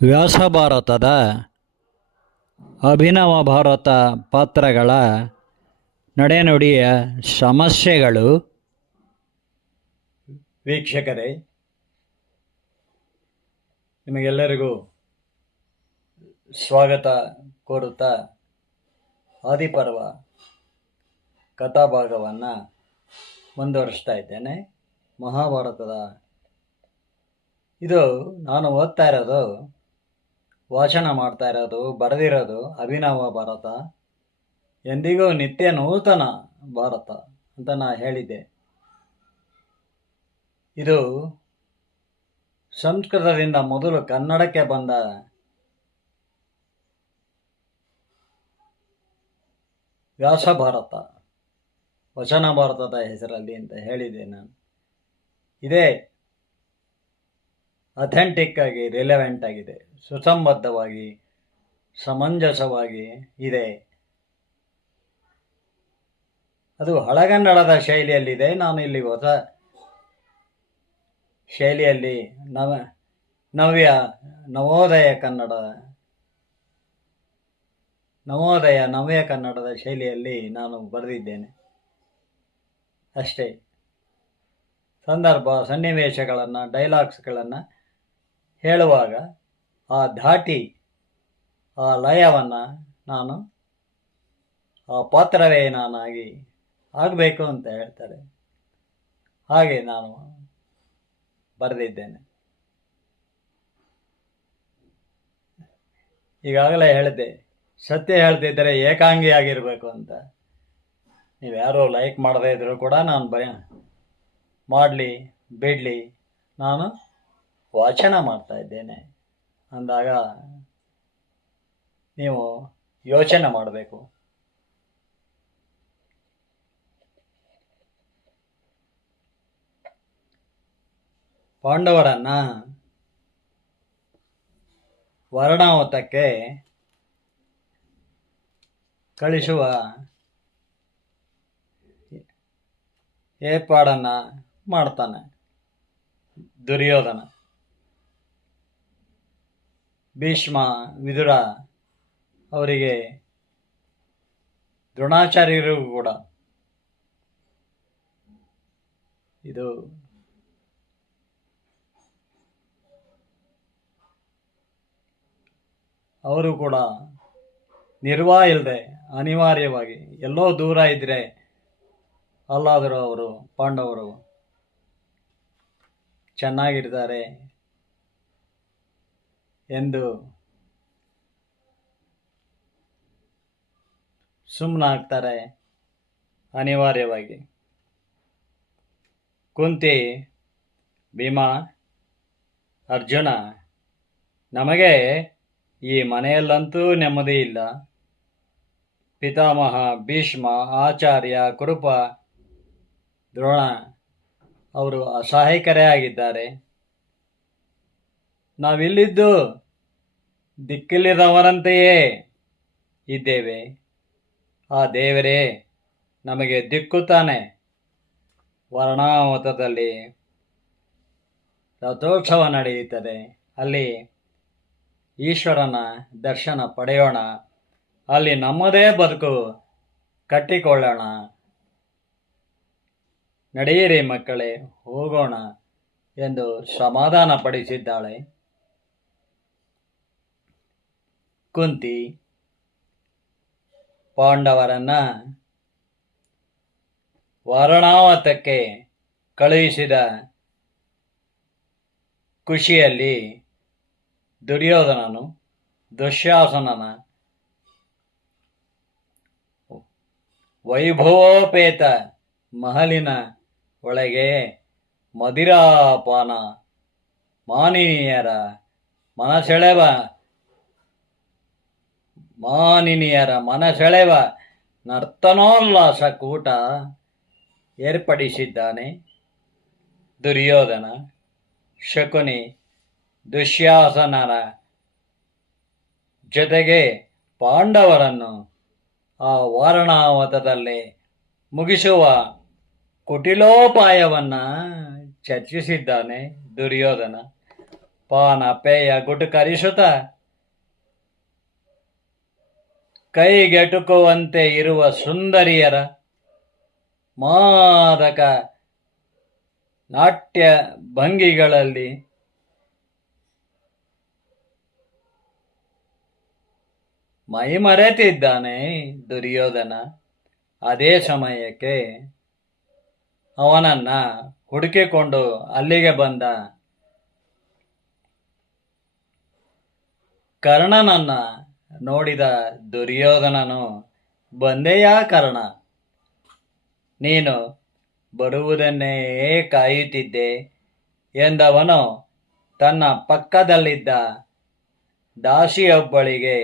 ವ್ಯಾಸಭಾರತದ ಅಭಿನವ ಭಾರತ ಪಾತ್ರಗಳ ನಡೆನುಡಿಯ ಸಮಸ್ಯೆಗಳು. ವೀಕ್ಷಕರೇ, ನಿಮಗೆಲ್ಲರಿಗೂ ಸ್ವಾಗತ ಕೋರುತ್ತಾ ಆದಿಪರ್ವ ಕಥಾಭಾಗವನ್ನು ಮುಂದುವರಿಸ್ತಾ ಇದ್ದೇನೆ. ಮಹಾಭಾರತದ ಇದು ನಾನು ಓದ್ತಾ ಇರೋದು, ವಾಚನ ಮಾಡ್ತಾ ಇರೋದು, ಬರೆದಿರೋದು ಅಭಿನವ ಭಾರತ, ಎಂದಿಗೂ ನಿತ್ಯ ನೂತನ ಭಾರತ ಅಂತ ನಾ ಹೇಳಿದ್ದೆ. ಇದು ಸಂಸ್ಕೃತದಿಂದ ಮೊದಲು ಕನ್ನಡಕ್ಕೆ ಬಂದ ವ್ಯಾಸ ಭಾರತ, ವಚನ ಭಾರತದ ಹೆಸರಲ್ಲಿ ಅಂತ ಹೇಳಿದೆ ನಾನು. ಇದೇ ಅಥೆಂಟಿಕ್ ಆಗಿ ರಿಲೆವೆಂಟ್ ಆಗಿದೆ, ಸುಸಂಬದ್ಧವಾಗಿ ಸಮಂಜಸವಾಗಿ ಇದೆ. ಅದು ಹಳಗನ್ನಡದ ಶೈಲಿಯಲ್ಲಿದೆ. ನಾನು ಇಲ್ಲಿ ಹೊಸ ಶೈಲಿಯಲ್ಲಿ ನವೋದಯ ನವ್ಯ ಕನ್ನಡದ ಶೈಲಿಯಲ್ಲಿ ನಾನು ಬರೆದಿದ್ದೇನೆ ಅಷ್ಟೇ. ಸಂದರ್ಭ, ಸನ್ನಿವೇಶಗಳನ್ನು, ಡೈಲಾಗ್ಸ್ಗಳನ್ನು ಹೇಳುವಾಗ ಆ ಧಾಟಿ, ಆ ಲಯವನ್ನು ನಾನು, ಆ ಪಾತ್ರವೇ ನಾನಾಗಿ ಆಗಬೇಕು ಅಂತ ಹೇಳ್ತಾರೆ, ಹಾಗೆ ನಾನು ಬರೆದಿದ್ದೇನೆ. ಈಗಾಗಲೇ ಹೇಳಿದ್ದೆ, ಸತ್ಯ ಹೇಳ್ತಿದ್ದರೆ ಏಕಾಂಗಿಯಾಗಿರಬೇಕು ಅಂತ. ನೀವ್ಯಾರೋ ಲೈಕ್ ಮಾಡದೇ ಇದ್ರೂ ಕೂಡ ನಾನು ಮಾಡಲಿ ಬಿಡಲಿ, ನಾನು ವಾಚನ ಮಾಡ್ತಾ ಇದ್ದೇನೆ ಅಂದಾಗ ನೀವು ಯೋಚನೆ ಮಾಡಬೇಕು. ಪಾಂಡವರನ್ನ ವರ್ಣಾವತಕ್ಕೆ ಕಳಿಸುವ ಏರ್ಪಾಡನ್ನು ಮಾಡ್ತಾನೆ ದುರ್ಯೋಧನ. ಭೀಷ್ಮ, ವಿದುರ ಅವರಿಗೆ, ದ್ರೋಣಾಚಾರ್ಯರಿಗೂ ಕೂಡ ಇದು ಅವರು ಕೂಡ ನಿರ್ವಾಹ ಇಲ್ಲದೆ ಅನಿವಾರ್ಯವಾಗಿ ಎಲ್ಲೋ ದೂರ ಇದ್ದರೆ ಅಲ್ಲಾದರೂ ಅವರು ಪಾಂಡವರು ಚೆನ್ನಾಗಿರ್ತಾರೆ ಎಂದು ಸುಮ್ಮನಾಗ್ತಾರೆ ಅನಿವಾರ್ಯವಾಗಿ. ಕುಂತಿ, ಭೀಮ, ಅರ್ಜುನ, ನಮಗೆ ಈ ಮನೆಯಲ್ಲಂತೂ ನೆಮ್ಮದಿ ಇಲ್ಲ. ಪಿತಾಮಹ, ಭೀಷ್ಮ, ಆಚಾರ್ಯ, ಕೃಪ, ದ್ರೋಣ ಅವರು ಅಸಹಾಯಕರೇ ಆಗಿದ್ದಾರೆ. ನಾವಿಲ್ಲಿದ್ದು ದಿಕ್ಕಿಲ್ಲದವರಂತೆಯೇ ಇದ್ದೇವೆ. ಆ ದೇವರೇ ನಮಗೆ ದಿಕ್ಕು ತಾನೆ. ವರ್ಣಾವತದಲ್ಲಿ ರಥೋತ್ಸವ ನಡೆಯುತ್ತದೆ, ಅಲ್ಲಿ ಈಶ್ವರನ ದರ್ಶನ ಪಡೆಯೋಣ, ಅಲ್ಲಿ ನಮ್ಮದೇ ಬದುಕು ಕಟ್ಟಿಕೊಳ್ಳೋಣ. ನಡೆಯಿರಿ ಮಕ್ಕಳೇ, ಹೋಗೋಣ ಎಂದು ಸಮಾಧಾನ ಪಡಿಸಿದ್ದಾಳೆ ಕುಂತಿ. ಪಾಂಡವರನ್ನ ವರ್ಣಾವತಕ್ಕೆ ಕಳುಹಿಸಿದ ಖುಷಿಯಲ್ಲಿ ದುರ್ಯೋಧನನು ದುಶ್ಯಾಸನನ ವೈಭವೋಪೇತ ಮಹಲಿನ ಒಳಗೆ ಮದಿರಾಪಾನ, ಮಾನಿನಿಯರ ಮನಸೆಳೆವ ನರ್ತನೋಲ್ಲಾಸ ಕೂಟ ಏರ್ಪಡಿಸಿದ್ದಾನೆ ದುರ್ಯೋಧನ. ಶಕುನಿ, ದುಶ್ಯಾಸನರ ಜೊತೆಗೆ ಪಾಂಡವರನ್ನು ಆ ವಾರಣಾವತದಲ್ಲಿ ಮುಗಿಸುವ ಕುಟಿಲೋಪಾಯವನ್ನು ಚರ್ಚಿಸಿದ್ದಾನೆ ದುರ್ಯೋಧನ. ಪಾನ ಪೇಯ ಗುಟುಕರಿಸುತ್ತ ಕೈಗೆಟುಕುವಂತೆ ಇರುವ ಸುಂದರಿಯರ ಮಾದಕ ನಾಟ್ಯ ಭಂಗಿಗಳಲ್ಲಿ ಮೈಮರೆತಿದ್ದಾನೆ ದುರ್ಯೋಧನ. ಅದೇ ಸಮಯಕ್ಕೆ ಅವನನ್ನ ಹುಡುಕಿಕೊಂಡು ಅಲ್ಲಿಗೆ ಬಂದ ಕರ್ಣನನ್ನ ನೋಡಿದ ದುರ್ಯೋಧನನು, ಬಂದೆಯಾ ಕರ್ಣ, ನೀನು ಬರುವುದನ್ನೇ ಕಾಯುತ್ತಿದ್ದೆ ಎಂದವನು ತನ್ನ ಪಕ್ಕದಲ್ಲಿದ್ದ ದಾಸಿಯೊಬ್ಬಳಿಗೆ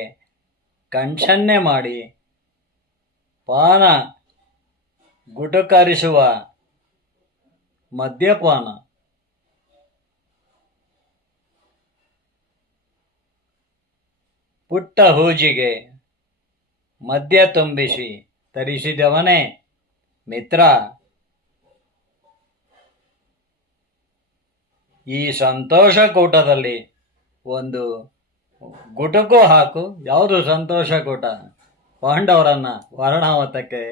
ಕಣ್ಸನ್ನೆ ಮಾಡಿ ಪಾನ ಗುಟುಕರಿಸುವ ಮದ್ಯಪಾನ ಪುಟ್ಟ ಹೂಜಿಗೆ ಮದ್ಯ ತುಂಬಿಸಿ ತರಿಸಿದವನೇ ಮಿತ್ರ. ಈ ಸಂತೋಷ ಕೂಟದಲ್ಲಿ ಒಂದು ಗುಟುಕು ಹಾಕು. ಯಾವುದು ಸಂತೋಷ ಕೂಟ? ಪಾಂಡವರನ್ನ ವರ್ಣಾವತಕ್ಕೆ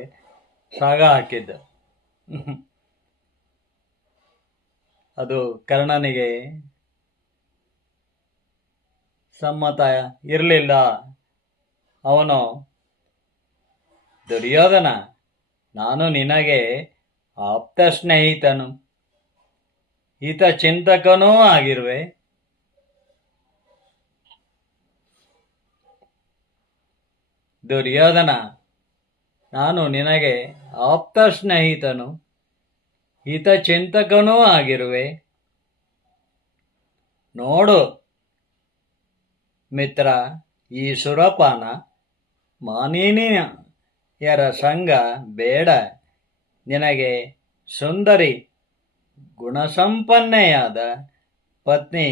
ಸಾಗ ಹಾಕಿದ್ದು. ಅದು ಕರ್ಣನಿಗೆ ಸಮ್ಮತ ಇರಲಿಲ್ಲ. ಅವನು, ದುರ್ಯೋಧನ, ನಾನು ನಿನಗೆ ಆಪ್ತ ಸ್ನೇಹಿತನು, ಹಿತಚಿಂತಕನೂ ಆಗಿರುವೆ. ದುರ್ಯೋಧನ, ನಾನು ನಿನಗೆ ಆಪ್ತ ಸ್ನೇಹಿತನು, ಹಿತಚಿಂತಕನೂ ಆಗಿರುವೆ. ನೋಡು ಮಿತ್ರ, ಈ ಸುರಪಾನ ಮಾನಿನಿಯರ ಸಂಗ ಬೇಡ. ನಿನಗೆ ಸುಂದರಿ ಗುಣಸಂಪನ್ನೆಯಾದ ಪತ್ನಿ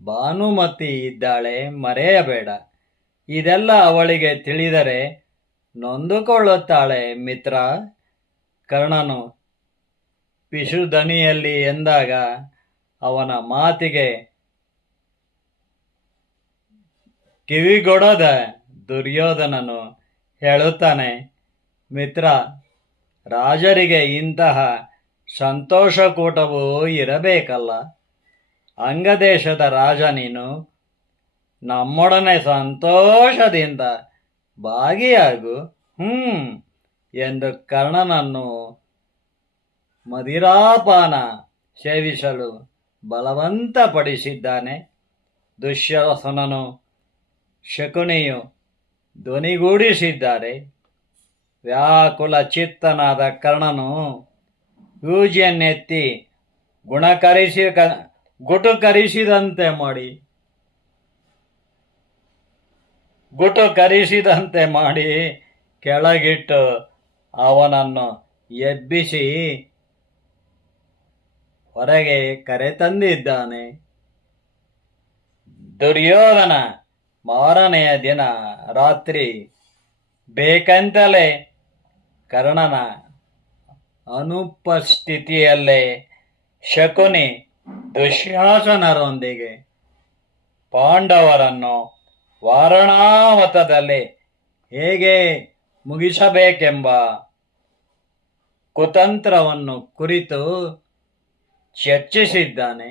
ಭಾನುಮತಿ ಇದ್ದಾಳೆ, ಮರೆಯಬೇಡ. ಇದೆಲ್ಲ ಅವಳಿಗೆ ತಿಳಿದರೆ ನೊಂದುಕೊಳ್ಳುತ್ತಾಳೆ ಮಿತ್ರ. ಕರ್ಣನು ಪಿಶುದನಿಯಲ್ಲಿ ಎಂದಾಗ ಅವನ ಮಾತಿಗೆ ಕಿವಿಗೊಡದ ದುರ್ಯೋಧನನು ಹೇಳುತ್ತಾನೆ, ಮಿತ್ರ, ರಾಜರಿಗೆ ಇಂತಹ ಸಂತೋಷಕೂಟವೂ ಇರಬೇಕಲ್ಲ. ಅಂಗದೇಶದ ರಾಜ ನೀನು, ನಮ್ಮೊಡನೆ ಸಂತೋಷದಿಂದ ಭಾಗಿಯಾಗು ಎಂದು ಕರ್ಣನನ್ನು ಮದಿರಾಪಾನ ಸೇವಿಸಲು ಬಲವಂತಪಡಿಸಿದ್ದಾನೆ. ದುಶ್ಯಾಸನನು ಶಕುನಿಯು ಧ್ವನಿಗೂಡಿಸಿದ್ದಾರೆ. ವ್ಯಾಕುಲ ಚಿತ್ತನಾದ ಕರ್ಣನು ಯೂಜಿಯನ್ನೆತ್ತಿ ಗುಟುಕರಿಸಿದಂತೆ ಮಾಡಿ ಕೆಳಗಿಟ್ಟು ಅವನನ್ನು ಎಬ್ಬಿಸಿ ಹೊರಗೆ ಕರೆತಂದಿದ್ದಾನೆ. ದುರ್ಯೋಧನ ಮಾರನೆಯ ದಿನ ರಾತ್ರಿ ಬೇಕಂತಲೇ ಕರ್ಣನ ಅನುಪಸ್ಥಿತಿಯಲ್ಲೇ ಶಕುನಿ ದುಶ್ಯಾಸನರೊಂದಿಗೆ ಪಾಂಡವರನ್ನು ವಾರಣಾವತದಲ್ಲಿ ಹೇಗೆ ಮುಗಿಸಬೇಕೆಂಬ ಕುತಂತ್ರವನ್ನು ಕುರಿತು ಚರ್ಚಿಸಿದ್ದಾನೆ.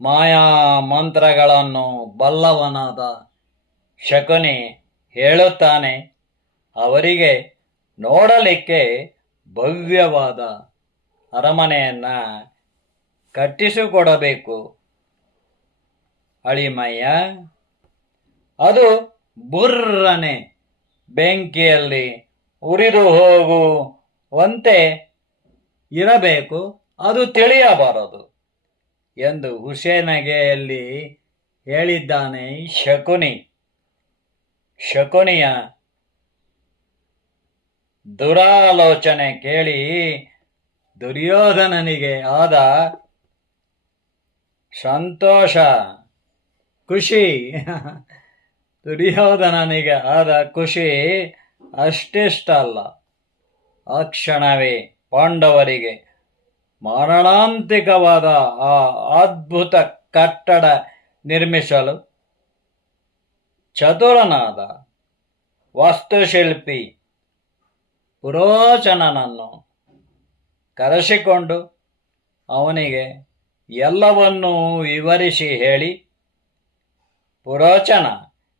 ಮಾಯಾ ಮಂತ್ರಗಳನ್ನು ಬಲ್ಲವನಾದ ಶಕುನಿ ಹೇಳುತ್ತಾನೆ, ಅವರಿಗೆ ನೋಡಲಿಕ್ಕೆ ಭವ್ಯವಾದ ಅರಮನೆಯನ್ನ ಕಟ್ಟಿಸಿಕೊಡಬೇಕು ಅಳಿಮಯ್ಯ. ಅದು ಬುರ್ರನೆ ಬೆಂಕಿಯಲ್ಲಿ ಉರಿದು ಹೋಗುವಂತೆ ಇರಬೇಕು, ಅದು ತಿಳಿಯಬಾರದು ಎಂದು ಹುಸೇನಗೆಯಲ್ಲಿ ಹೇಳಿದ್ದಾನೆ ಶಕುನಿ. ಶಕುನಿಯ ದುರಾಲೋಚನೆ ಕೇಳಿ ದುರ್ಯೋಧನನಿಗೆ ಆದ ಸಂತೋಷ, ಖುಷಿ ದುರ್ಯೋಧನನಿಗೆ ಆದ ಖುಷಿ ಅಷ್ಟಿಷ್ಟಲ್ಲ. ಆ ಕ್ಷಣವೇ ಪಾಂಡವರಿಗೆ ಮಾರಣಾಂತಿಕವಾದ ಆ ಅದ್ಭುತ ಕಟ್ಟಡ ನಿರ್ಮಿಸಲು ಚತುರನಾದ ವಾಸ್ತುಶಿಲ್ಪಿ ಪುರೋಚನನನ್ನು ಕರೆಸಿಕೊಂಡು ಅವನಿಗೆ ಎಲ್ಲವನ್ನೂ ವಿವರಿಸಿ ಹೇಳಿ, ಪುರೋಚನ,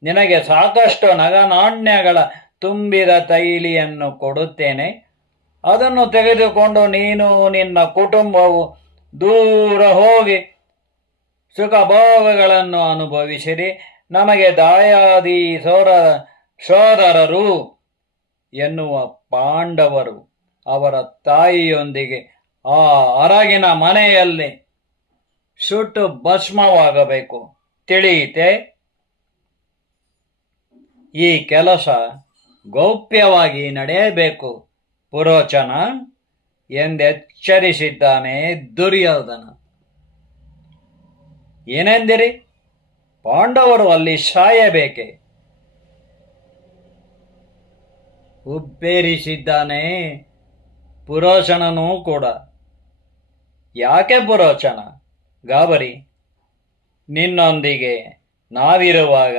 ನಿನಗೆ ಸಾಕಷ್ಟು ನಗನಾಣ್ಯಗಳ ತುಂಬಿದ ತೈಲಿಯನ್ನು ಕೊಡುತ್ತೇನೆ. ಅದನ್ನು ತೆಗೆದುಕೊಂಡು ನೀನು ನಿನ್ನ ಕುಟುಂಬವು ದೂರ ಹೋಗಿ ಸುಖಭೋಗಗಳನ್ನು ಅನುಭವಿಸಿರಿ. ನಮಗೆ ದಾಯಾದಿ ಸೋದರರು ಎನ್ನುವ ಪಾಂಡವರು ಅವರ ತಾಯಿಯೊಂದಿಗೆ ಆ ಅರಗಿನ ಮನೆಯಲ್ಲಿ ಸುಟ್ಟು ಭಸ್ಮವಾಗಬೇಕು. ತಿಳಿಯಿತೆ? ಈ ಕೆಲಸ ಗೌಪ್ಯವಾಗಿ ನಡೆಯಬೇಕು ಪುರೋಚನ ಎಂದೆಚ್ಚರಿಸಿದ್ದಾನೆ ದುರ್ಯೋಧನ. ಏನೆಂದಿರಿ? ಪಾಂಡವರು ಅಲ್ಲಿ ಸಾಯಬೇಕೆ? ಉಬ್ಬೇರಿಸಿದ್ದಾನೆ ಪುರೋಚನನೂ ಕೂಡ. ಯಾಕೆ ಪುರೋಚನ ಗಾಬರಿ? ನಿನ್ನೊಂದಿಗೆ ನಾವಿರುವಾಗ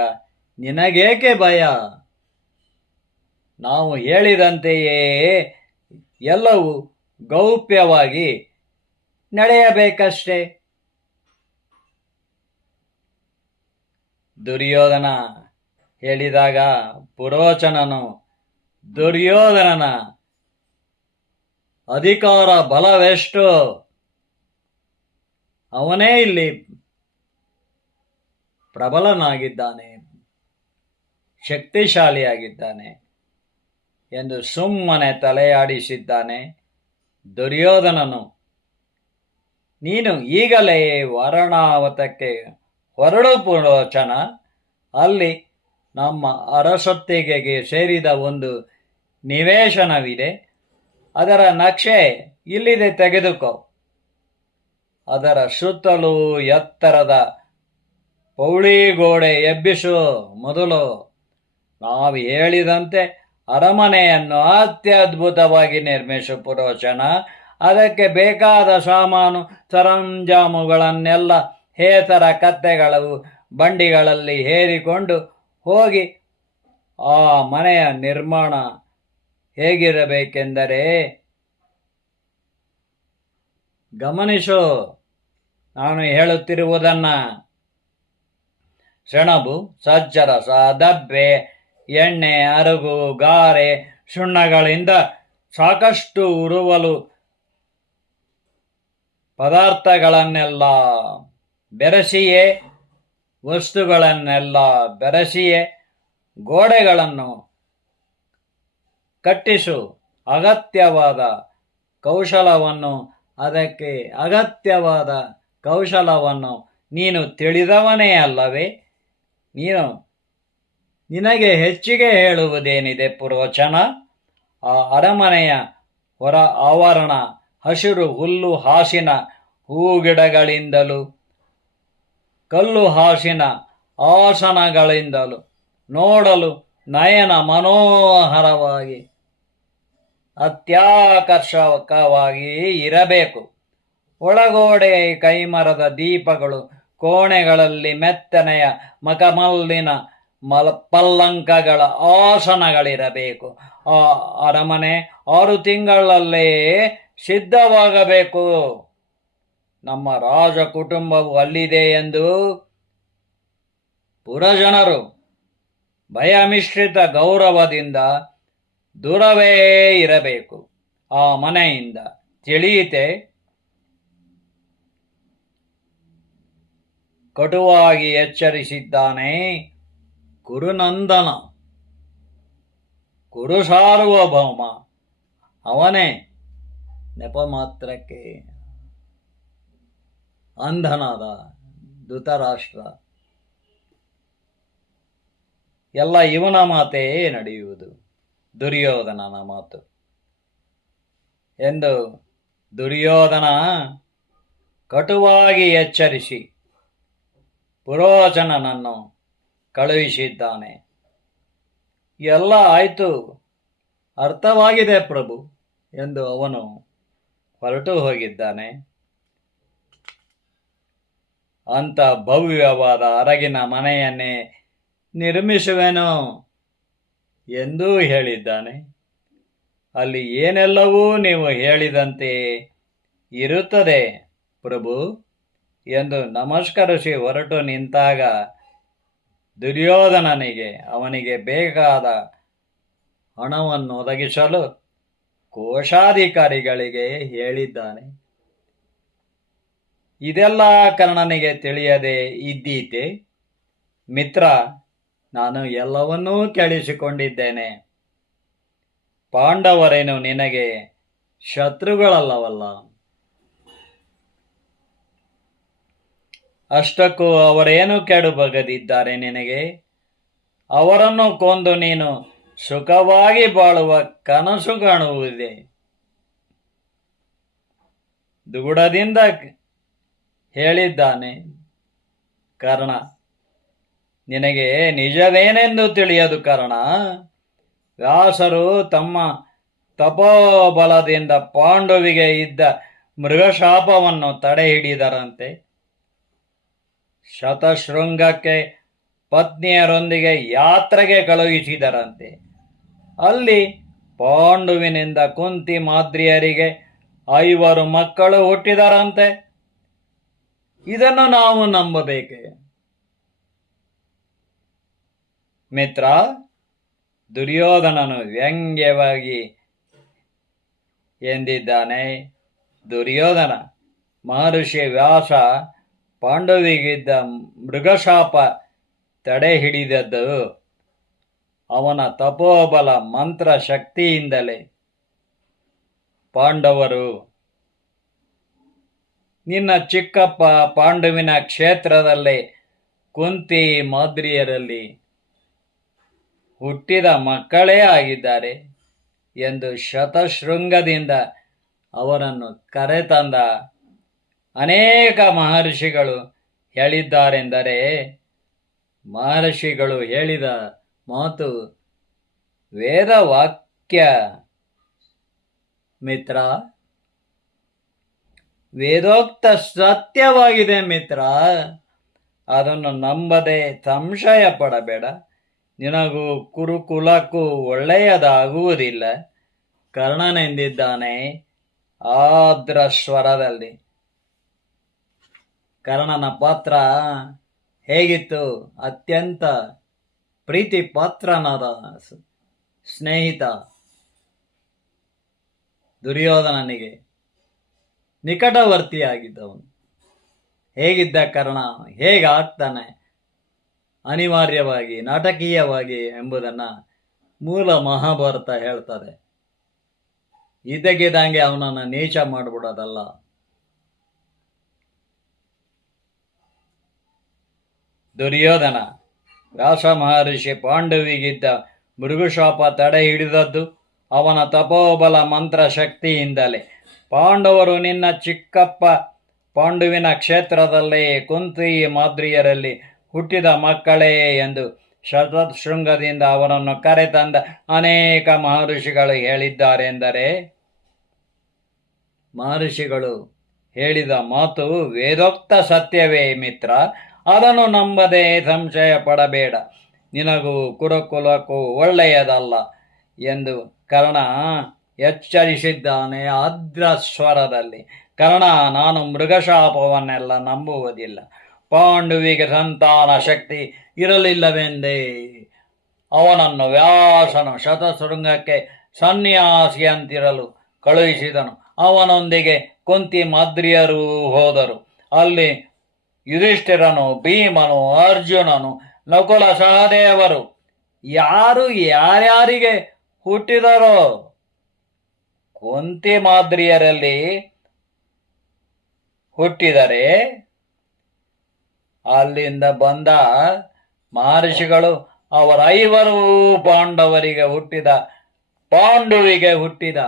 ನಿನಗೇಕೆ ಭಯ? ನಾವು ಹೇಳಿದಂತೆಯೇ ಎಲ್ಲವೂ ಗೌಪ್ಯವಾಗಿ ನಡೆಯಬೇಕಷ್ಟೇ. ದುರ್ಯೋಧನ ಹೇಳಿದಾಗ ಪುರೋಚನನು ದುರ್ಯೋಧನನ ಅಧಿಕಾರ ಬಲವೆಷ್ಟು, ಅವನೇ ಇಲ್ಲಿ ಪ್ರಬಲನಾಗಿದ್ದಾನೆ, ಶಕ್ತಿಶಾಲಿಯಾಗಿದ್ದಾನೆ ಎಂದು ಸುಮ್ಮನೆ ತಲೆಯಾಡಿಸಿದ್ದಾನೆ ದುರ್ಯೋಧನನು. ನೀನು ಈಗಲೇ ವಾರಣಾವತಕ್ಕೆ ಹೊರಡು ಪುರೋಚನ. ಅಲ್ಲಿ ನಮ್ಮ ಅರಸೊತ್ತಿಗೆಗೆ ಸೇರಿದ ಒಂದು ನಿವೇಶನವಿದೆ. ಅದರ ನಕ್ಷೆ ಇಲ್ಲಿದೆ, ತೆಗೆದುಕೋ. ಅದರ ಸುತ್ತಲೂ ಎತ್ತರದ ಪೌಳಿಗೋಡೆ ಎಬ್ಬಿಸು. ಮೊದಲು ನಾವು ಹೇಳಿದಂತೆ ಅರಮನೆಯನ್ನು ಅತ್ಯದ್ಭುತವಾಗಿ ನಿರ್ಮಿಸು ಪುರೋಚನ. ಅದಕ್ಕೆ ಬೇಕಾದ ಸಾಮಾನು ಸರಂಜಾಮುಗಳನ್ನೆಲ್ಲ ಹೇತರ ಕತ್ತೆಗಳು ಬಂಡಿಗಳಲ್ಲಿ ಹೇರಿಕೊಂಡು ಹೋಗಿ ಆ ಮನೆಯ ನಿರ್ಮಾಣ ಹೇಗಿರಬೇಕೆಂದರೆ, ಗಮನಿಸು ನಾನು ಹೇಳುತ್ತಿರುವುದನ್ನ. ಸೆಣಬು, ಸಜ್ಜರಸ, ದಬ್ಬೆ, ಎಣ್ಣೆ, ಅರಗು, ಗಾರೆ, ಸುಣ್ಣಗಳಿಂದ ಸಾಕಷ್ಟು ಉರುವಲು ಪದಾರ್ಥಗಳನ್ನೆಲ್ಲ ಬೆರೆಸಿಯೇ ವಸ್ತುಗಳನ್ನೆಲ್ಲ ಬೆರೆಸಿಯೇ ಗೋಡೆಗಳನ್ನು ಕಟ್ಟಿಸು. ಅದಕ್ಕೆ ಅಗತ್ಯವಾದ ಕೌಶಲವನ್ನು ನೀನು ತಿಳಿದವನೇ ಅಲ್ಲವೇ? ನಿನಗೆ ಹೆಚ್ಚಿಗೆ ಹೇಳುವುದೇನಿದೆ ಪುರೋಚನ? ಆ ಅರಮನೆಯ ಹೊರ ಆವರಣ ಹಸಿರು ಹುಲ್ಲು ಹಾಸಿನ ಹೂಗಿಡಗಳಿಂದಲೂ ಕಲ್ಲು ಹಾಸಿನ ಆಸನಗಳಿಂದಲೂ ನೋಡಲು ನಯನ ಮನೋಹರವಾಗಿ ಅತ್ಯಾಕರ್ಷಕವಾಗಿ ಇರಬೇಕು. ಒಳಗೋಡೆ ಕೈಮರದ ದೀಪಗಳು, ಕೋಣೆಗಳಲ್ಲಿ ಮೆತ್ತನೆಯ ಮಕಮಲ್ಲಿನ ಪಲ್ಲಂಕಗಳ ಆಸನಗಳಿರಬೇಕು. ಆ ಅರಮನೆ 6 ತಿಂಗಳಲ್ಲೇ ಸಿದ್ಧವಾಗಬೇಕು. ನಮ್ಮ ರಾಜ ಕುಟುಂಬವು ಅಲ್ಲಿದೆ ಎಂದು ಪುರಜನರು ಭಯಮಿಶ್ರಿತ ಗೌರವದಿಂದ ದೂರವೇ ಇರಬೇಕು ಆ ಮನೆಯಿಂದ. ತಿಳಿಯಿತೆ? ಕಟುವಾಗಿ ಎಚ್ಚರಿಸಿದ್ದಾನೆ ಕುರುನಂದನ. ಕುರು ಸಾರ್ವಭೌಮ ಅವನೇ. ನೆಪ ಮಾತ್ರಕ್ಕೆ ಅಂಧನಾದ ಧೃತರಾಷ್ಟ್ರ. ಎಲ್ಲ ಇವನ ಮಾತೇ ನಡೆಯುವುದು, ದುರ್ಯೋಧನನ ಮಾತು ಎಂದು ದುರ್ಯೋಧನ ಕಟುವಾಗಿ ಎಚ್ಚರಿಸಿ ಪುರೋಚನನನ್ನು ಕಳುಹಿಸಿದ್ದಾನೆ. ಎಲ್ಲ ಆಯಿತು, ಅರ್ಥವಾಗಿದೆ ಪ್ರಭು ಎಂದು ಅವನು ಹೊರಟು ಹೋಗಿದ್ದಾನೆ. ಅಂತ ಭವ್ಯವಾದ ಅರಗಿನ ಮನೆಯನ್ನೇ ನಿರ್ಮಿಸುವೆನು ಎಂದೂ ಹೇಳಿದ್ದಾನೆ. ಅಲ್ಲಿ ಏನೆಲ್ಲವೂ ನೀವು ಹೇಳಿದಂತೆ ಇರುತ್ತದೆ ಪ್ರಭು ಎಂದು ನಮಸ್ಕರಿಸಿ ಹೊರಟು ನಿಂತಾಗ ದುರ್ಯೋಧನನಿಗೆ ಅವನಿಗೆ ಬೇಕಾದ ಹಣವನ್ನು ಒದಗಿಸಲು ಕೋಶಾಧಿಕಾರಿಗಳಿಗೆ ಹೇಳಿದ್ದಾನೆ. ಇದೆಲ್ಲ ಕರ್ಣನಿಗೆ ತಿಳಿಯದೆ ಇದ್ದೀತೆ. ಮಿತ್ರ, ನಾನು ಎಲ್ಲವನ್ನೂ ಕೇಳಿಸಿಕೊಂಡಿದ್ದೇನೆ. ಪಾಂಡವರೇನು ನಿನಗೆ ಶತ್ರುಗಳಲ್ಲವಲ್ಲ. ಅಷ್ಟಕ್ಕೂ ಅವರೇನು ಕೆಡು ಬಗೆದಿದ್ದಾರೆ ನಿನಗೆ? ಅವರನ್ನು ಕೊಂದು ನೀನು ಸುಖವಾಗಿ ಬಾಳುವ ಕನಸು ಕಾಣುವುದಿದೆ. ದುಗುಡದಿಂದ ಹೇಳಿದ್ದಾನೆ ಕರ್ಣ. ನಿನಗೆ ನಿಜವೇನೆಂದು ತಿಳಿಯದು ಕರ್ಣ. ವ್ಯಾಸರು ತಮ್ಮ ತಪೋಬಲದಿಂದ ಪಾಂಡವಿಗೆ ಇದ್ದ ಮೃಗಶಾಪವನ್ನು ತಡೆ ಹಿಡಿದರಂತೆ. ಶತಶೃಂಗಕ್ಕೆ ಪತ್ನಿಯರೊಂದಿಗೆ ಯಾತ್ರೆಗೆ ಕಳುಹಿಸಿದರಂತೆ. ಅಲ್ಲಿ ಪಾಂಡುವಿನಿಂದ ಕುಂತಿ ಮಾದ್ರಿಯರಿಗೆ 5 ಮಕ್ಕಳು ಹುಟ್ಟಿದರಂತೆ. ಇದನ್ನು ನಾವು ನಂಬಬೇಕೆ? ಮಿತ್ರ, ದುರ್ಯೋಧನನು ವ್ಯಂಗ್ಯವಾಗಿ ಎಂದಿದ್ದಾನೆ. ದುರ್ಯೋಧನ, ಮಹರ್ಷಿ ವ್ಯಾಸ ಪಾಂಡವಿಗಿದ್ದ ಮೃಗಶಾಪ ತಡೆ ಹಿಡಿದದ್ದು ಅವನ ತಪೋಬಲ ಮಂತ್ರ ಶಕ್ತಿಯಿಂದಲೇ. ಪಾಂಡವರು ನಿನ್ನ ಚಿಕ್ಕಪ್ಪ ಪಾಂಡುವಿನ ಕ್ಷೇತ್ರದಲ್ಲೇ ಕುಂತಿ ಮಾದ್ರಿಯರಲ್ಲಿ ಹುಟ್ಟಿದ ಮಕ್ಕಳೇ ಆಗಿದ್ದಾರೆ ಎಂದು ಶತಶೃಂಗದಿಂದ ಅವರನ್ನು ಕರೆತಂದ ಅನೇಕ ಮಹರ್ಷಿಗಳು ಹೇಳಿದ್ದಾರೆಂದರೆ ಮಹರ್ಷಿಗಳು ಹೇಳಿದ ಮಾತು ವೇದವಾಕ್ಯ. ಮಿತ್ರ, ವೇದೋಕ್ತ ಸತ್ಯವಾಗಿದೆ ಮಿತ್ರ. ಅದನ್ನು ನಂಬದೆ ಸಂಶಯ ಪಡಬೇಡ. ನಿನಗೂ ಕುರುಕುಲಕ್ಕೂ ಒಳ್ಳೆಯದಾಗುವುದಿಲ್ಲ. ಕರ್ಣನೆಂದಿದ್ದಾನೆ ಆರ್ದ್ರ ಸ್ವರದಲ್ಲಿ. ಕರ್ಣನ ಪಾತ್ರ ಹೇಗಿತ್ತು? ಅತ್ಯಂತ ಪ್ರೀತಿ ಪಾತ್ರನಾದ ಸ್ನೇಹಿತ ದುರ್ಯೋಧನನಿಗೆ ನಿಕಟವರ್ತಿಯಾಗಿದ್ದವನು. ಹೇಗಿದ್ದ ಕರ್ಣ, ಹೇಗಾಗ್ತಾನೆ ಅನಿವಾರ್ಯವಾಗಿ ನಾಟಕೀಯವಾಗಿ ಎಂಬುದನ್ನು ಮೂಲ ಮಹಾಭಾರತ ಹೇಳ್ತದೆ. ಇದ್ದಕ್ಕಿದ್ದಂಗೆ ಅವನನ್ನು ನೀಚ ಮಾಡಿಬಿಡೋದಲ್ಲ. ದುರ್ಯೋಧನ ವ್ಯಾಸ ಮಹರ್ಷಿ ಪಾಂಡವಿಗಿದ್ದ ಮೃಗಶಾಪ ತಡೆ ಹಿಡಿದದ್ದು ಅವನ ತಪೋಬಲ ಮಂತ್ರ ಶಕ್ತಿಯಿಂದಲೇ. ಪಾಂಡವರು ನಿನ್ನ ಚಿಕ್ಕಪ್ಪ ಪಾಂಡುವಿನ ಕ್ಷೇತ್ರದಲ್ಲೇ ಕುಂತಿ ಮಾದ್ರಿಯರಲ್ಲಿ ಹುಟ್ಟಿದ ಮಕ್ಕಳೇ ಎಂದು ಶತಶೃಂಗದಿಂದ ಅವರನ್ನು ಕರೆತಂದ ಅನೇಕ ಮಹರ್ಷಿಗಳು ಹೇಳಿದ್ದಾರೆಂದರೆ ಮಹರ್ಷಿಗಳು ಹೇಳಿದ ಮಾತು ವೇದೋಕ್ತ ಸತ್ಯವೇ ಮಿತ್ರ. ಅದನ್ನು ನಂಬದೆ ಸಂಶಯ ಪಡಬೇಡ. ನಿನಗೂ ಕುರುಕುಲಕ್ಕೂ ಒಳ್ಳೆಯದಲ್ಲ ಎಂದು ಕರ್ಣ ಎಚ್ಚರಿಸಿದ್ದಾನೆ ಆರ್ದ್ರ ಸ್ವರದಲ್ಲಿ. ಕರ್ಣ, ನಾನು ಮೃಗಶಾಪವನ್ನೆಲ್ಲ ನಂಬುವುದಿಲ್ಲ. ಪಾಂಡುವಿಗೆ ಸಂತಾನ ಶಕ್ತಿ ಇರಲಿಲ್ಲವೆಂದೇ ಅವನನ್ನು ವ್ಯಾಸನು ಶತಶೃಂಗಕ್ಕೆ ಸನ್ಯಾಸಿಯಂತಿರಲು ಕಳುಹಿಸಿದನು. ಅವನೊಂದಿಗೆ ಕುಂತಿ ಮಾದ್ರಿಯರೂ ಹೋದರು. ಅಲ್ಲಿ ಯುಧಿಷ್ಠಿರನು, ಭೀಮನು, ಅರ್ಜುನನು, ನಕುಲ ಸಹದೇವರು ಯಾರು ಯಾರ್ಯಾರಿಗೆ ಹುಟ್ಟಿದರೋ ಕುಂತಿ ಮಾದ್ರಿಯರಲ್ಲಿ ಹುಟ್ಟಿದರೆ ಅಲ್ಲಿಂದ ಬಂದ ಮಹರ್ಷಿಗಳು ಅವರ 5 ಪಾಂಡವರಿಗೆ ಹುಟ್ಟಿದ ಪಾಂಡುವಿಗೆ ಹುಟ್ಟಿದ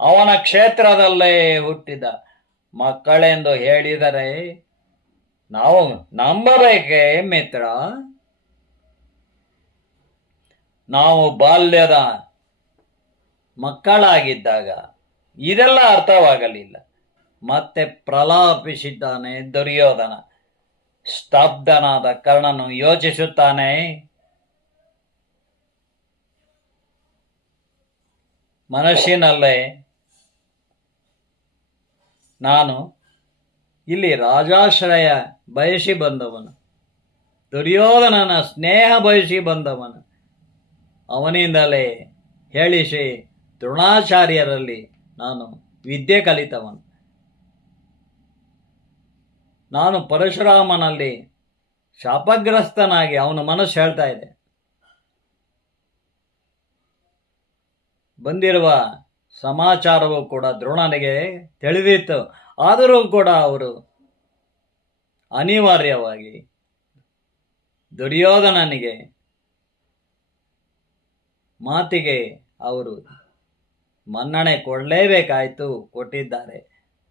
ಅವನ ಕ್ಷೇತ್ರದಲ್ಲೇ ಹುಟ್ಟಿದ ಮಕ್ಕಳೆಂದು ಹೇಳಿದರೆ ನಾವು ನಂಬಬೇಕೇ ಮಿತ್ರ? ನಾವು ಬಾಲ್ಯದ ಮಕ್ಕಳಾಗಿದ್ದಾಗ ಇದೆಲ್ಲ ಅರ್ಥವಾಗಲಿಲ್ಲ. ಮತ್ತೆ ಪ್ರಲಾಪಿಸಿದ್ದಾನೆ ದುರ್ಯೋಧನ. ಸ್ತಬ್ಧನಾದ ಕರ್ಣನು ಯೋಚಿಸುತ್ತಾನೆ, ಮನಸ್ಸಿನಲ್ಲೇ, ನಾನು ಇಲ್ಲಿ ರಾಜಾಶ್ರಯ ಬಯಸಿ ಬಂದವನು, ದುರ್ಯೋಧನನ ಸ್ನೇಹ ಬಯಸಿ ಬಂದವನು, ಅವನಿಂದಲೇ ಹೇಳಿಸಿ ದ್ರೋಣಾಚಾರ್ಯರಲ್ಲಿ ನಾನು ವಿದ್ಯೆ ಕಲಿತವನು, ನಾನು ಪರಶುರಾಮನಲ್ಲಿ ಶಾಪಗ್ರಸ್ತನಾಗಿ, ಅವನ ಮನಸ್ಸು ಹೇಳ್ತಾ ಇದೆ. ಬಂದಿರುವ ಸಮಾಚಾರವೂ ಕೂಡ ದ್ರೋಣನಿಗೆ ತಿಳಿದಿತ್ತು. ಆದರೂ ಕೂಡ ಅವರು ಅನಿವಾರ್ಯವಾಗಿ ದುರ್ಯೋಧನನಿಗೆ ಮಾತಿಗೆ ಅವರು ಮನ್ನಣೆ ಕೊಡಲೇಬೇಕಾಯಿತು. ಕೊಟ್ಟಿದ್ದಾರೆ,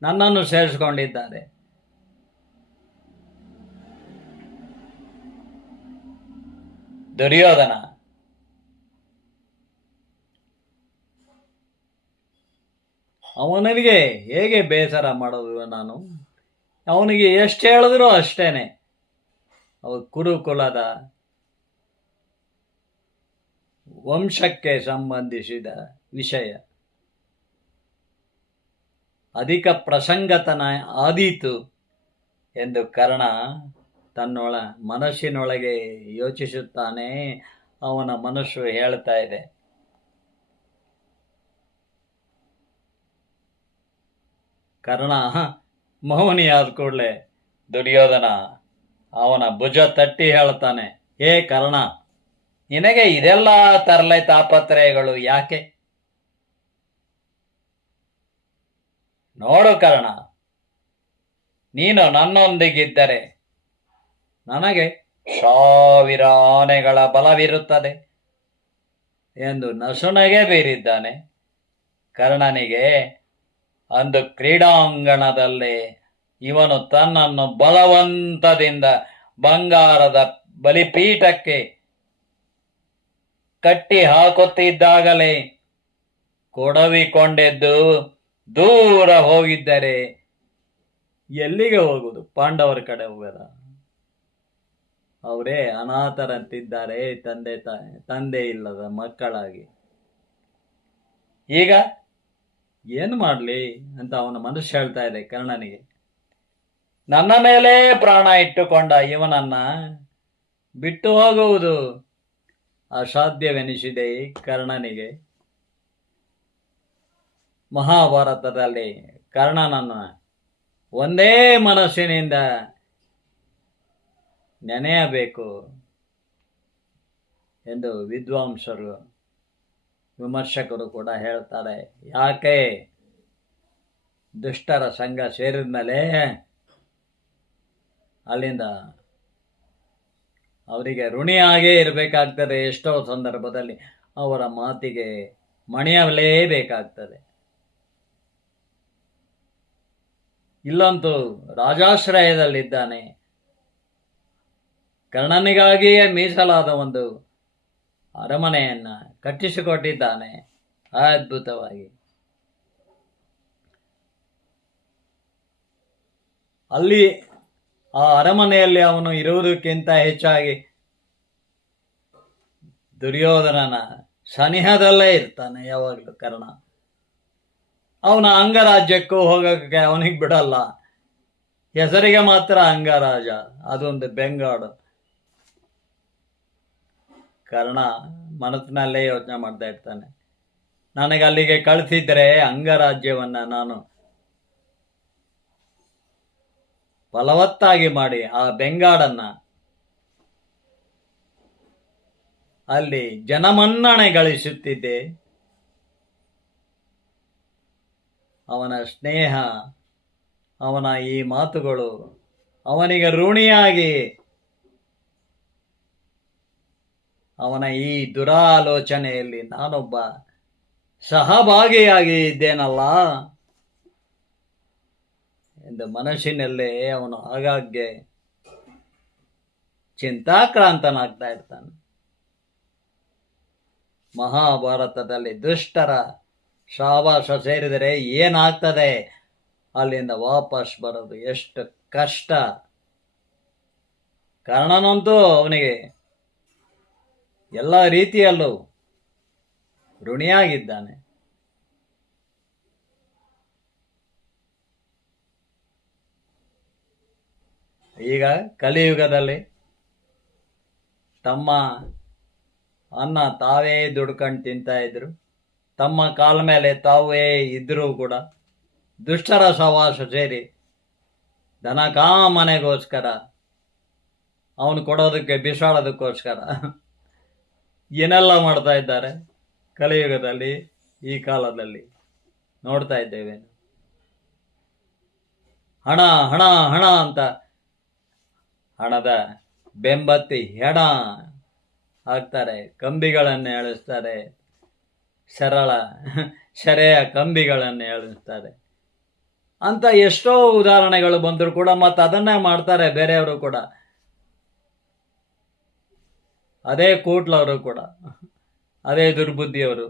ನನ್ನನ್ನು ಸೇರಿಸಿಕೊಂಡಿದ್ದಾರೆ. ದುರ್ಯೋಧನ ಅವನಿಗೆ ಹೇಗೆ ಬೇಸರ ಮಾಡೋದು ನಾನು? ಅವನಿಗೆ ಎಷ್ಟು ಹೇಳಿದ್ರು ಅಷ್ಟೇನೆ. ಅವ ಕುರುಕುಲದ ವಂಶಕ್ಕೆ ಸಂಬಂಧಿಸಿದ ವಿಷಯ. ಅಧಿಕ ಪ್ರಸಂಗತನ ಆದೀತು ಎಂದು ಕರ್ಣ ಮನಸ್ಸಿನೊಳಗೆ ಯೋಚಿಸುತ್ತಾನೆ. ಅವನ ಮನಸ್ಸು ಹೇಳ್ತಾ ಇದೆ, ಕರ್ಣ ಮೌನಿಯಾದ ಕೂಡಲೇ ದುರ್ಯೋಧನ ಅವನ ಭುಜ ತಟ್ಟಿ ಹೇಳ್ತಾನೆ, ಹೇ ಕರ್ಣ, ನಿನಗೆ ಇದೆಲ್ಲ ತರಲೆ ತಾಪತ್ರಯಗಳು ಯಾಕೆ? ನೋಡು ಕರ್ಣ, ನೀನು ನನ್ನೊಂದಿಗಿದ್ದರೆ ನನಗೆ 1000 ಆನೆಗಳ ಬಲವಿರುತ್ತದೆ ಎಂದು ನಸುನಗೆ ಬೀರಿದ್ದಾನೆ. ಕರ್ಣನಿಗೆ ಅಂದು ಕ್ರೀಡಾಂಗಣದಲ್ಲಿ ಇವನು ತನ್ನನ್ನು ಬಲವಂತದಿಂದ ಬಂಗಾರದ ಬಲಿಪೀಠಕ್ಕೆ ಕಟ್ಟಿ ಹಾಕುತ್ತಿದ್ದಾಗಲೇ ಕೊಡವಿಕೊಂಡೆದ್ದು ದೂರ ಹೋಗಿದ್ದರೆ ಎಲ್ಲಿಗೆ ಹೋಗುವುದು? ಪಾಂಡವರ ಕಡೆ ಹೋಗದ? ಅವರೇ ಅನಾಥರಂತಿದ್ದಾರೆ, ತಂದೆ ಇಲ್ಲದ ಮಕ್ಕಳಾಗಿ. ಈಗ ಏನು ಮಾಡಲಿ ಅಂತ ಅವನ ಮನಸ್ಸು ಹೇಳ್ತಾ ಇದೆ ಕರ್ಣನಿಗೆ. ನನ್ನ ಮೇಲೆ ಪ್ರಾಣ ಇಟ್ಟುಕೊಂಡ ಇವನನ್ನ ಬಿಟ್ಟು ಹೋಗುವುದು ಅಸಾಧ್ಯವೆನಿಸಿದೆ ಕರ್ಣನಿಗೆ. ಮಹಾಭಾರತದಲ್ಲಿ ಕರ್ಣನನ್ನು ಒಂದೇ ಮನಸ್ಸಿನಿಂದ ನೆನೆಯಬೇಕು ಎಂದು ವಿದ್ವಾಂಸರು, ವಿಮರ್ಶಕರು ಕೂಡ ಹೇಳ್ತಾರೆ. ಯಾಕೆ? ದುಷ್ಟರ ಸಂಘ ಸೇರಿದ ಮೇಲೆ ಅಲ್ಲಿಂದ ಅವರಿಗೆ ಋಣಿಯಾಗೇ ಇರಬೇಕಾಗ್ತದೆ. ಎಷ್ಟೋ ಸಂದರ್ಭದಲ್ಲಿ ಅವರ ಮಾತಿಗೆ ಮಣಿಯಲೇಬೇಕಾಗ್ತದೆ. ಇಲ್ಲಂತೂ ರಾಜಾಶ್ರಯದಲ್ಲಿದ್ದಾನೆ. ಕರ್ಣನಿಗಾಗಿಯೇ ಮೀಸಲಾದ ಒಂದು ಅರಮನೆಯನ್ನ ಕಟ್ಟಿಸಿಕೊಟ್ಟಿದ್ದಾನೆ ಅದ್ಭುತವಾಗಿ. ಅಲ್ಲಿ ಆ ಅರಮನೆಯಲ್ಲಿ ಅವನು ಇರುವುದಕ್ಕಿಂತ ಹೆಚ್ಚಾಗಿ ದುರ್ಯೋಧನನ ಸನಿಹದಲ್ಲೇ ಇರ್ತಾನೆ ಯಾವಾಗಲೂ ಕರ್ಣ. ಅವನ ಅಂಗರಾಜ್ಯಕ್ಕೂ ಹೋಗಕ್ಕೆ ಅವನಿಗೆ ಬಿಡಲ್ಲ. ಹೆಸರಿಗೆ ಮಾತ್ರ ಅಂಗರಾಜ, ಅದೊಂದು ಬೆಂಗಾಡು. ಕರ್ಣ ಮನಸ್ಸಿನಲ್ಲೇ ಯೋಚನೆ ಮಾಡ್ತಾ ಇರ್ತಾನೆ, ನನಗೆ ಅಲ್ಲಿಗೆ ಕಳಿಸಿದ್ರೆ ಅಂಗರಾಜ್ಯವನ್ನ ನಾನು ಫಲವತ್ತಾಗಿ ಮಾಡಿ ಆ ಬೆಂಗಾಡನ್ನ ಅಲ್ಲಿ ಜನಮನ್ನಣೆ ಗಳಿಸುತ್ತಿದ್ದೆ. ಅವನ ಸ್ನೇಹ, ಅವನ ಈ ಮಾತುಗಳು ಅವನಿಗೆ ಋಣಿಯಾಗಿ ಅವನ ಈ ದುರಾಲೋಚನೆಯಲ್ಲಿ ನಾನೊಬ್ಬ ಸಹಭಾಗಿಯಾಗಿ ಇದ್ದೇನಲ್ಲ ಎಂದು ಮನಸ್ಸಿನಲ್ಲೇ ಅವನು ಆಗಾಗ್ಗೆ ಚಿಂತಾಕ್ರಾಂತನಾಗ್ತಾ ಇರ್ತಾನೆ. ಮಹಾಭಾರತದಲ್ಲಿ ದುಷ್ಟರ ಸಹವಾಸ ಸೇರಿದರೆ ಏನಾಗ್ತದೆ, ಅಲ್ಲಿಂದ ವಾಪಸ್ ಬರೋದು ಎಷ್ಟು ಕಷ್ಟ. ಕರ್ಣನಂತೂ ಅವನಿಗೆ ಎಲ್ಲ ರೀತಿಯಲ್ಲೂ ಋಣಿಯಾಗಿದ್ದಾನೆ. ಈಗ ಕಲಿಯುಗದಲ್ಲಿ ತಮ್ಮ ಅನ್ನ ತಾವೇ ದುಡ್ಕೊಂಡು ತಿಂತಾ ಇದ್ರು, ತಮ್ಮ ಕಾಲ ಮೇಲೆ ತಾವೇ ಇದ್ರೂ ಕೂಡ ದುಷ್ಟರ ಸಹವಾಸ ಸೇರಿ ದನ ಕಾಮನೆಗೋಸ್ಕರ, ಅವನು ಕೊಡೋದಕ್ಕೆ ಬಿಸಾಡೋದಕ್ಕೋಸ್ಕರ ಏನೆಲ್ಲ ಮಾಡ್ತಾ ಇದ್ದಾರೆ ಕಲಿಯುಗದಲ್ಲಿ. ಈ ಕಾಲದಲ್ಲಿ ನೋಡ್ತಾ ಇದ್ದೇವೆ. ಹಣ ಹಣ ಹಣ ಅಂತ ಹಣದ ಬೆಂಬತ್ತಿ ಹೆಣ ಹಾಕ್ತಾರೆ, ಕಂಬಿಗಳನ್ನು ಎಳಿಸ್ತಾರೆ, ಸೆರೆಯ ಕಂಬಿಗಳನ್ನು ಎಳಿಸ್ತಾರೆ ಅಂತ ಎಷ್ಟೋ ಉದಾಹರಣೆಗಳು ಬಂದರೂ ಕೂಡ ಮತ್ತೆ ಅದನ್ನೇ ಮಾಡ್ತಾರೆ ಬೇರೆಯವರು ಕೂಡ. ಅದೇ ಕೂಟ್ಲವರು ಕೂಡ, ಅದೇ ದುರ್ಬುದ್ಧಿಯವರು.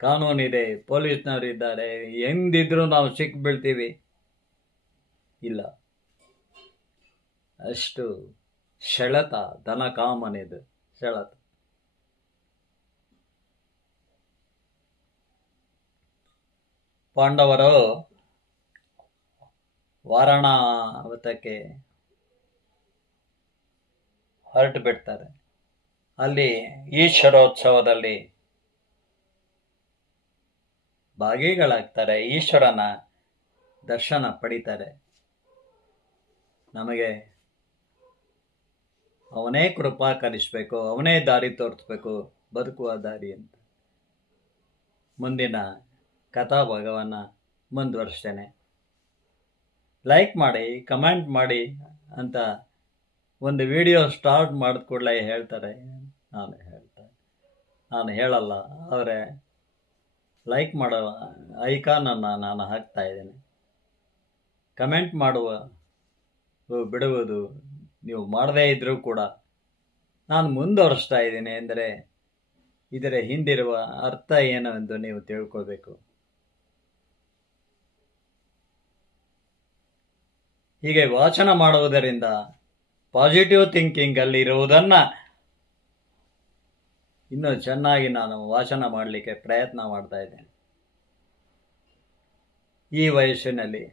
ಕಾನೂನಿದೆ, ಪೊಲೀಸ್ನವರು ಇದ್ದಾರೆ, ಎಂದಿದ್ರು ನಾವು ಸಿಕ್ ಬೀಳ್ತೀವಿ. ಇಲ್ಲ, ಅಷ್ಟು ಸೆಳೆತ, ದನ ಕಾಮನೆದು ಸೆಳೆತ. ಪಾಂಡವರು ವಾರಣಾವತಕ್ಕೆ ಹೊರಟು ಬಿಡ್ತಾರೆ. ಅಲ್ಲಿ ಈಶ್ವರೋತ್ಸವದಲ್ಲಿ ಭಾಗಿಗಳಾಗ್ತಾರೆ, ಈಶ್ವರನ ದರ್ಶನ ಪಡಿತಾರೆ. ನಮಗೆ ಅವನೇ ಕೃಪಾ ಕಲಿಸ್ಬೇಕು, ಅವನೇ ದಾರಿ ತೋರಿಸ್ಬೇಕು, ಬದುಕುವ ದಾರಿ ಅಂತ. ಮುಂದಿನ ಕಥಾಭಾಗವನ್ನು ಮುಂದುವರಿಸ್ತೇನೆ. ಲೈಕ್ ಮಾಡಿ, ಕಮೆಂಟ್ ಮಾಡಿ ಅಂತ ಒಂದು ವಿಡಿಯೋ ಸ್ಟಾರ್ಟ್ ಮಾಡಿದ ಕೂಡಲೇ ಹೇಳ್ತಾರೆ. ನಾನು ಹೇಳಲ್ಲ, ಆದರೆ ಲೈಕ್ ಮಾಡೋ ಐಕಾನನ್ನು ನಾನು ಹಾಕ್ತಾ ಇದ್ದೇನೆ. ಕಮೆಂಟ್ ಮಾಡುವ ಬಿಡುವುದು ನೀವು ಮಾಡದೇ ಇದ್ದರೂ ಕೂಡ ನಾನು ಮುಂದುವರಿಸ್ತಾ ಇದ್ದೀನಿ ಎಂದರೆ ಇದರ ಹಿಂದಿರುವ ಅರ್ಥ ಏನು ಎಂದು ನೀವು ತಿಳ್ಕೋಬೇಕು. ಹೀಗೆ ವಾಚನ ಮಾಡುವುದರಿಂದ ಪಾಸಿಟಿವ್ ಥಿಂಕಿಂಗ್ ಅಲ್ಲಿ ಇರುವುದನ್ನು ಇನ್ನೂ ಚೆನ್ನಾಗಿ ನಾನು ವಾಚನ ಮಾಡಲಿಕ್ಕೆ ಪ್ರಯತ್ನ ಮಾಡ್ತಾ ಇದ್ದೇನೆ. ಈ ವಯಸ್ಸಿನಲ್ಲಿ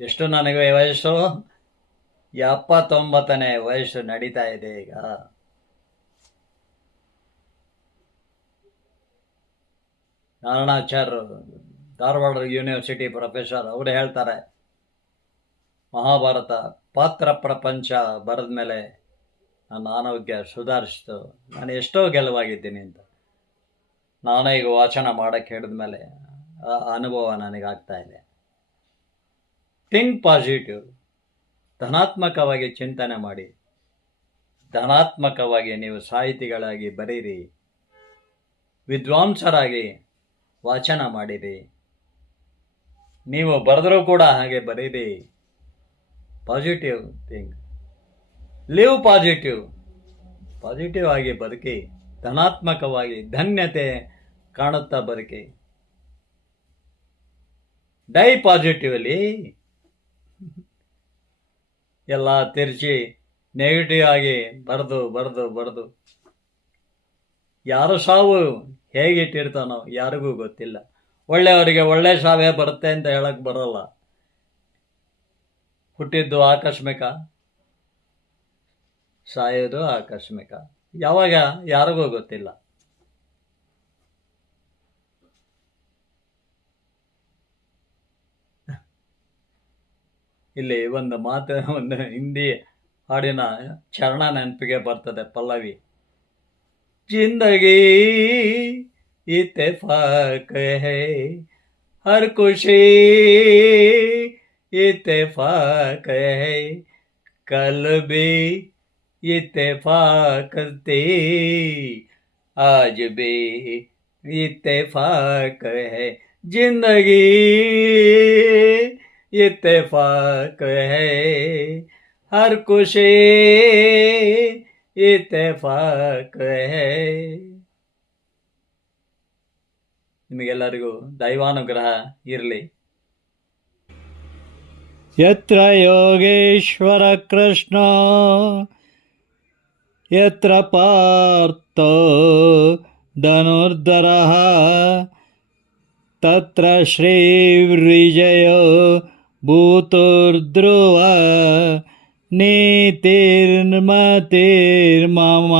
ಎಷ್ಟು ನನಗೆ ವಯಸ್ಸು? 79ನೇ ವಯಸ್ಸು ನಡೀತಾ ಇದೆ ಈಗ. ನಾರಾಯಣಾಚಾರ್ಯರು, ಧಾರವಾಡ ಯೂನಿವರ್ಸಿಟಿ ಪ್ರೊಫೆಸರ್, ಅವರು ಹೇಳ್ತಾರೆ, ಮಹಾಭಾರತ ಪಾತ್ರ ಪ್ರಪಂಚ ಬರೆದ ಮೇಲೆ ನನ್ನ ಆರೋಗ್ಯ ಸುಧಾರಿಸ್ತು, ನಾನು ಎಷ್ಟೋ ಗೆಲುವಾಗಿದ್ದೀನಿ ಅಂತ. ನಾನೇ ಈಗ ವಾಚನ ಮಾಡೋಕ್ಕೆ ಹೇಳಿದ ಮೇಲೆ ಆ ಅನುಭವ ನನಗಾಗ್ತಾ ಇದೆ. ಥಿಂಕ್ ಪಾಸಿಟಿವ್, ಧನಾತ್ಮಕವಾಗಿ ಚಿಂತನೆ ಮಾಡಿ, ಧನಾತ್ಮಕವಾಗಿ ನೀವು ಸಾಹಿತಿಗಳಾಗಿ ಬರೀರಿ, ವಿದ್ವಾಂಸರಾಗಿ ವಾಚನ ಮಾಡಿರಿ. ನೀವು ಬರೆದರೂ ಕೂಡ ಹಾಗೆ ಬರೀರಿ. ಪಾಸಿಟಿವ್ ಥಿಂಕ್, ಲಿವ್ ಪಾಸಿಟಿವ್ ಆಗಿ ಬದುಕಿ, ಧನಾತ್ಮಕವಾಗಿ ಧನ್ಯತೆ ಕಾಣುತ್ತಾ ಬದುಕಿ. Die positively. ಎಲ್ಲ ತಿರ್ಚಿ ನೆಗೆಟಿವ್ ಆಗಿ ಬರೆದು ಯಾರು ಸಾವು ಹೇಗಿಟ್ಟಿರ್ತಾನೋ ಯಾರಿಗೂ ಗೊತ್ತಿಲ್ಲ. ಒಳ್ಳೆಯವರಿಗೆ ಒಳ್ಳೆ ಸಾವೇ ಬರುತ್ತೆ ಅಂತ ಹೇಳಕ್ ಬರೋಲ್ಲ. ಹುಟ್ಟಿದ್ದು ಆಕಸ್ಮಿಕ, ಸಾಯೋದು ಆಕಸ್ಮಿಕ. ಯಾವಾಗ ಯಾರಿಗೂ ಗೊತ್ತಿಲ್ಲ. ಇಲ್ಲಿ ಒಂದು ಹಿಂದಿ ಹಾಡಿನ ಚರಣ ನೆನಪಿಗೆ ಬರ್ತದೆ, ಪಲ್ಲವಿ. ಜಿಂದಗಿ ಇತ್ತೆಫಾಕ್ ಹೈ, ಹರ್ ಖುಷಿ ಇತ್ತೆಫಾಕ್ ಹೈ, ಕಲ್ ಭಿ ಇತ್ತೆಫಾಕ್ ಥಿ, ಆಜ್ ಭಿ ಇತ್ತೆಫಾಕ್ ಹೈ. ಜಿಂದಗಿ इत्तेफाक है, हर खुशी इत्तेफाक है. ನಿಮಗೆಲ್ಲರಿಗೂ ದೈವಾನುಗ್ರಹ ಇರಲಿ. ಯತ್ರ ಯೋಗೇಶ್ವರ ಕೃಷ್ಣ ಯತ್ರ ಪಾರ್ಥೋ ಧನುರ್ಧರಃ ತತ್ರ ಶ್ರೀರ್ವಿಜಯೋ ಭೂತುರ್ಧ್ರುವ ನೀತಿರ್ಮತಿರ್ಮಮ.